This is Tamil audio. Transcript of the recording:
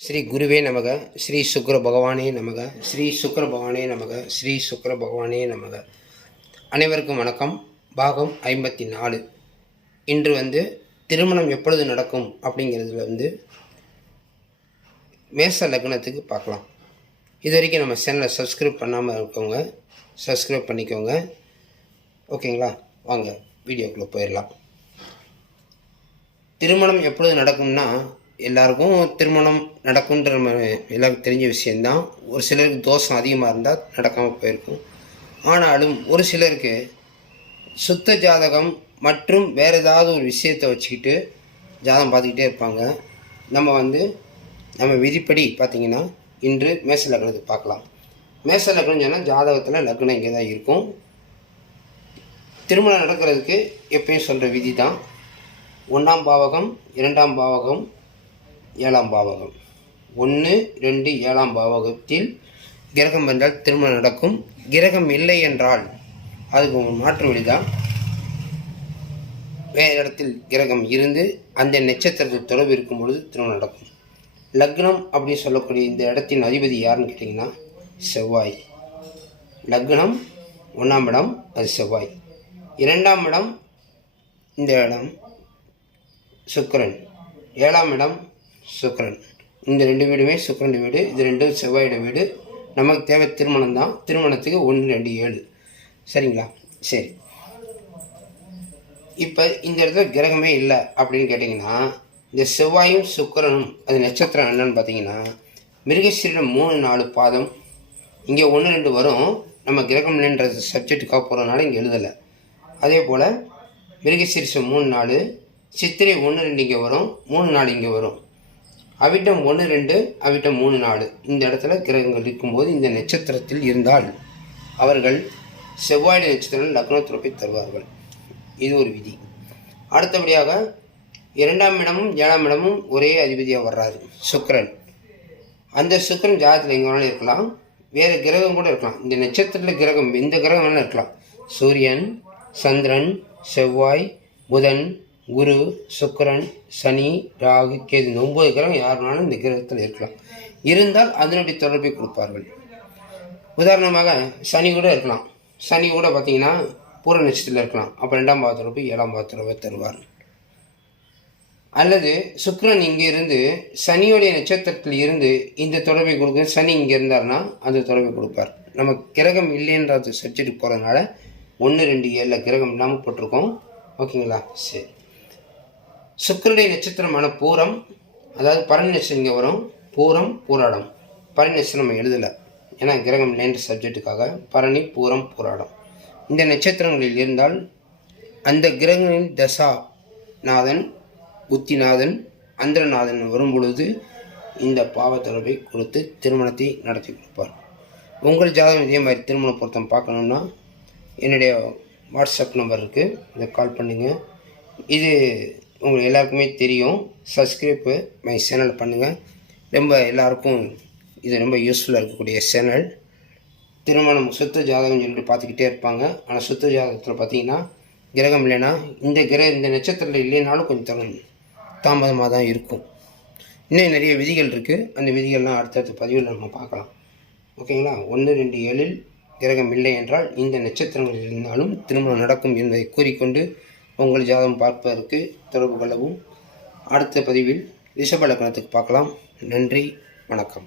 ஸ்ரீ குருவே நமக ஸ்ரீ சுக்கர பகவானே நமக ஸ்ரீ சுக்கர பகவானே நமக ஸ்ரீ சுக்கர பகவானே நமக. அனைவருக்கும் வணக்கம். பாகம் ஐம்பத்தி நாலு இன்று வந்து திருமணம் எப்பொழுது நடக்கும் அப்படிங்கிறதுல வந்து மேச லக்னத்துக்கு பார்க்கலாம். இது வரைக்கும் நம்ம சேனலை சப்ஸ்கிரைப் பண்ணாமல் இருக்கவங்க சப்ஸ்கிரைப் பண்ணிக்கோங்க. ஓகேங்களா? வாங்க வீடியோக்குள்ளே போயிடலாம். திருமணம் எப்பொழுது நடக்கும்னா எல்லாருக்கும் திருமணம் நடக்குன்ற நம்ம எல்லாருக்கும் தெரிஞ்ச விஷயந்தான் ஒரு சிலருக்கு தோஷம் அதிகமாக இருந்தால் நடக்காமல் போயிருக்கும். ஆனாலும் ஒரு சிலருக்கு சுத்த ஜாதகம் மற்றும் வேறு ஏதாவது ஒரு விஷயத்தை வச்சுக்கிட்டு ஜாதகம் பார்த்துக்கிட்டே இருப்பாங்க. நம்ம வந்து நம்ம விதிப்படி பார்த்திங்கன்னா இன்று மேச லக்னத்துக்கு பார்க்கலாம். மேச லக்னம் சொன்னால் ஜாதகத்தில் லக்னம் இங்கே தான் இருக்கும். திருமணம் நடக்கிறதுக்கு எப்பயும் சொல்கிற விதி தான் ஒன்றாம் பாவகம் இரண்டாம் பாவகம் ஏழாம் பாவகம். ஒன்று ரெண்டு ஏழாம் பாவகத்தில் கிரகம் வந்தால் திருமணம் நடக்கும். கிரகம் இல்லை என்றால் அதுக்கு மாற்று வழிதான் வேறு இடத்தில் கிரகம் இருந்து அந்த நட்சத்திரத்தில் தொடர்பு இருக்கும் பொழுது திருமணம் நடக்கும். லக்னம் அப்படின்னு சொல்லக்கூடிய இந்த இடத்தின் அதிபதி யாருன்னு கேட்டிங்கன்னா செவ்வாய். லக்னம் ஒன்றாம் இடம் அது செவ்வாய். இரண்டாம் இடம் இந்த இடம் சுக்கரன். ஏழாம் இடம் சுக்கரன். இந்த ரெண்டு வீடுமே சுக்கரன் வீடு இது ரெண்டும் செவ்வாயோட வீடு. நமக்கு தேவை திருமணம் தான். திருமணத்துக்கு ஒன்று ரெண்டு ஏழு. சரிங்களா? சரி. இப்போ இந்த இடத்துல கிரகமே இல்லை அப்படின்னு கேட்டிங்கன்னா இந்த செவ்வாயும் சுக்கிரனும் அது நட்சத்திரம் என்னன்னு பார்த்தீங்கன்னா மிருகசீரிடம் மூணு நாலு பாதம் இங்கே ஒன்று ரெண்டு வரும். நம்ம கிரகம் இல்லைன்ற சப்ஜெக்ட்டுக்காக போகிறனால இங்கே எழுதலை. அதே போல் மிருகசீரிசம் மூணு நாலு சித்திரை ஒன்று ரெண்டு இங்கே வரும் மூணு நாலு இங்கே வரும். அவிட்டம் ஒன்று ரெண்டு அவிட்டம் மூணு நாலு. இந்த இடத்துல கிரகங்கள் இருக்கும்போது இந்த நட்சத்திரத்தில் இருந்தால் அவர்கள் செவ்வாய் நட்சத்திரம் லக்னத்துறப்பை தருவார்கள். இது ஒரு விதி. அடுத்தபடியாக இரண்டாம் இடமும் ஏழாம் இடமும் ஒரே அதிபதியாக வர்றாரு சுக்கரன். அந்த சுக்கரன் ஜாதகத்தில் எங்கே வேணாலும் இருக்கலாம். வேறு கிரகம் கூட இருக்கலாம். இந்த நட்சத்திரத்தில் கிரகம் எந்த கிரகம் வேணாலும் இருக்கலாம். சூரியன் சந்திரன் செவ்வாய் புதன் குரு சுக்கரன் சனி ராகு கேது இந்த ஒன்பது கிரகம் யார் வேணாலும் இந்த கிரகத்தில் இருக்கலாம். இருந்தால் அதனுடைய தொடர்பை கொடுப்பார்கள். உதாரணமாக சனி கூட இருக்கலாம். சனி கூட பார்த்தீங்கன்னா பூர நட்சத்திரத்தில் இருக்கலாம். அப்போ ரெண்டாம் பாவ ஏழாம் பாவ தருவார். அல்லது சுக்கரன் இங்கே இருந்து சனியுடைய நட்சத்திரத்தில் இருந்து இந்த தொடர்பை கொடுக்க சனி இங்கே இருந்தார்னா அந்த தொடர்பை கொடுப்பார். நம்ம கிரகம் இல்லைன்றது சப்ஜெக்ட் போகிறதுனால ஒன்று ரெண்டு ஏழில் கிரகம் இல்லாமல் போட்டிருக்கோம். ஓகேங்களா? சரி. சுக்கிரனுடைய நட்சத்திரமான பூரம் அதாவது பரணி நட்சத்திரம் இங்கே வரும். பூரம் பூராடம். பரணி நட்சத்திரம் நம்ம எழுதலை. ஏன்னா கிரகம் இல்லைன்ற சப்ஜெக்ட்டுக்காக பரணி பூரம் பூராடம். இந்த நட்சத்திரங்களில் இருந்தால் அந்த கிரகங்களின் தசா நாதன் புத்திநாதன் அந்திரநாதன் வரும் பொழுது இந்த பாவ தொடர்பை கொடுத்து திருமணத்தை நடத்தி கொடுப்பார். உங்கள் ஜாதகம் இதே மாதிரி திருமண பொருத்தம் பார்க்கணுன்னா என்னுடைய வாட்ஸ்அப் நம்பர் இருக்குது இதை கால் பண்ணுங்கள் இது உங்களுக்கு எல்லாருக்குமே தெரியும். சப்ஸ்கிரைப்பு மை சேனல் பண்ணுங்கள் ரொம்ப எல்லாருக்கும் இது ரொம்ப யூஸ்ஃபுல்லாக இருக்கக்கூடிய சேனல் திருமணம் சுத்த ஜாதகம் சொல்லிட்டு பார்த்துக்கிட்டே இருப்பாங்க. ஆனால் சுத்த ஜாதகத்தில் பார்த்தீங்கன்னா கிரகம் இல்லைன்னா இந்த கிர இந்த நட்சத்திரத்தில் இல்லைனாலும் கொஞ்சம் தாமதமாக தான் இருக்கும். இன்னும் நிறைய விதிகள் இருக்குது அந்த விதிகள்லாம் அடுத்தடுத்த பதிவில் நம்ம பார்க்கலாம். ஓகேங்களா? ஒன்று ரெண்டு ஏழில் கிரகம் இல்லை என்றால் இந்த நட்சத்திரங்கள் இருந்தாலும் திருமணம் நடக்கும் என்பதை கூறிக்கொண்டு உங்கள் ஜாதகம் பார்ப்பதற்கு தொடர்பு கொள்ளவும். அடுத்த பதிவில் ரிஷப லக்னத்துக்கு பார்க்கலாம். நன்றி வணக்கம்.